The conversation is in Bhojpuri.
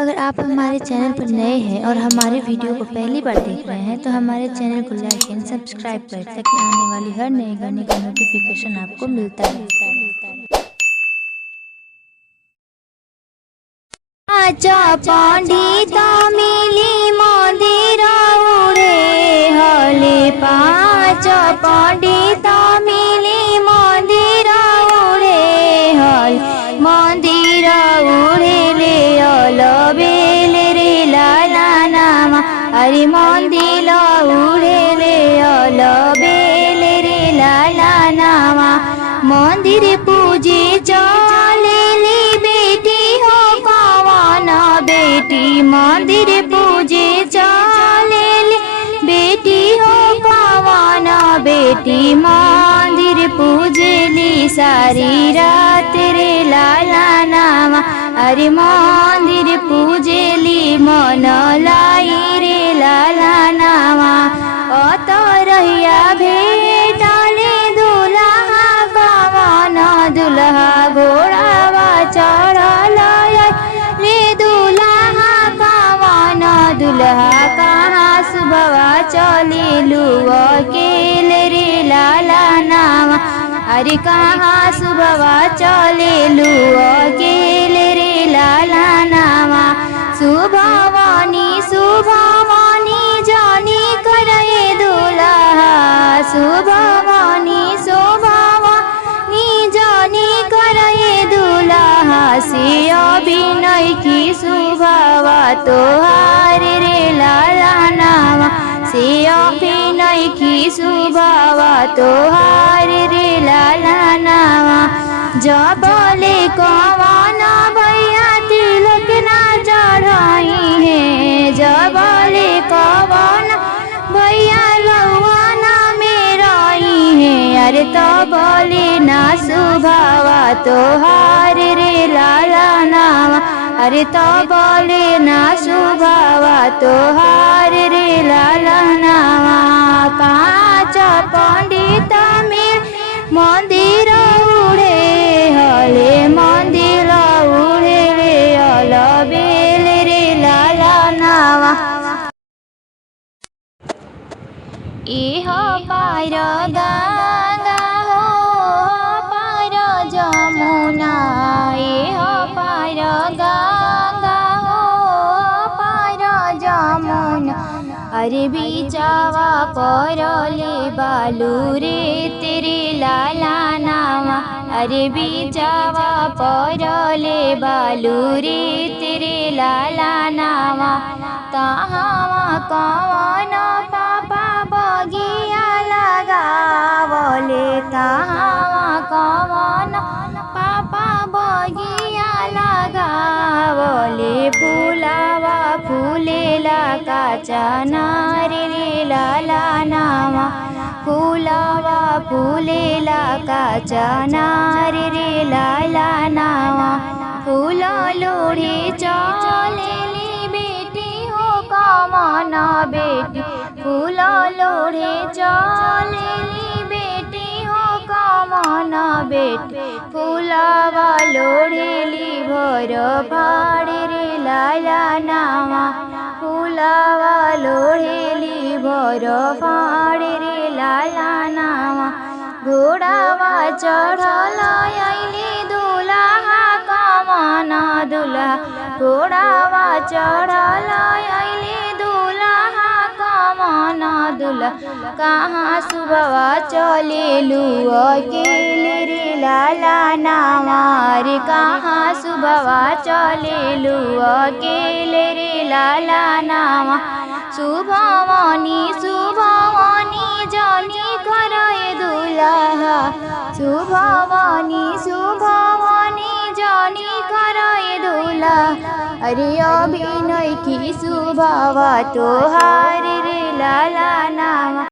अगर आप हमारे चैनल पर नए हैं और हमारे वीडियो को पहली बार देख रहे हैं तो हमारे चैनल को लाइक एंड सब्सक्राइब करें ताकि आने वाली हर नए गाने का नोटिफिकेशन आपको मिलता रहे। पंडित मिली मंदिर उड़े हले पाँच पंडित मिली मंदिर उड़े हल मंदिर उड़े ले अलबेले रे लाला नामा अरे मंदिर उड़े ले अलबेले रे लाला नामा मंदिर पूजे चले बेटी हो कवन बेटी मंदिर पूजे चले बेटी हो कवन बेटी मंदिर पूजेली सारी रात रे लाला नामा अरे मंदिर पूजेली मन लाई रे लाला नामा अत रहिया भेटाले दुल्हा कवन दुल्हा घोड़ावा चढ़ल रे दुल्हा कवन दुल्हा कहाँ सुबवा चलिलु अकेले रे लाला नामा अरे कहाँ सुबवा चलिलु अकेले रे लाला नामा सुभवानी सुभवानी जानी करे दुल्हा सुभवानी शोभावानी जानी करे दुल्हा से अभिनय की सुभावा तोहार रे लाला नामा से अभिनय की सुभावा तोहार रे लाला नामा जबले कवन भैया तिलक ना चढ़ाई है जबले कवन भैया लौवाना में रही है अरे तो बोले ना सुभावा तोहार रे लाला नामा अरे तो बोले ना सुभावा तोहार रे लाला नामा पाँच पंडित में मंदिर उड़े हले मंदिर उड़े रे अलबेले रे लाला नामा इह पार गंगा हो पार जमुना इह पार गंगा हो पार जमुना अरे बिचावा परले बालू रे तेरे लाला नामा अरे बिचावा परले बालू रे तेरे लाला नामा तहावा कवन पापा बगिया लगावले तहावा कवन पापा बगिया लगावले फूलावा फूलेला का चनार रे लाला नामा फूलावा फूलेला का चनार रे लाला नामा फूल लोढ़े चलेली बेटी हो कवन बेटी फूल लोढ़े चलेली बेटी हो कवन बेटी फूलावा लोढ़ेली भर फाड़े रे लाला नामा फूलावा लोढ़ेली भर फाड़े रे लाला नामा घोड़ावा चढ़ल आइली दुल्हा कवन दुल्हा घोड़ावा चढ़ल आइली दुल्हा कवन दुल्हा कहाँ सुबवा चलिलु अकेले रे लाला नामा रे कहाँ सुबवा चलिलु अकेले रे लाला नामा सुभवानी सुभवानी जानी करे दुल्हा सुभवानी सुभवानी जानी करे दुल्हा अरे अभिनय की सुभावा तोहार रे लाला नामा।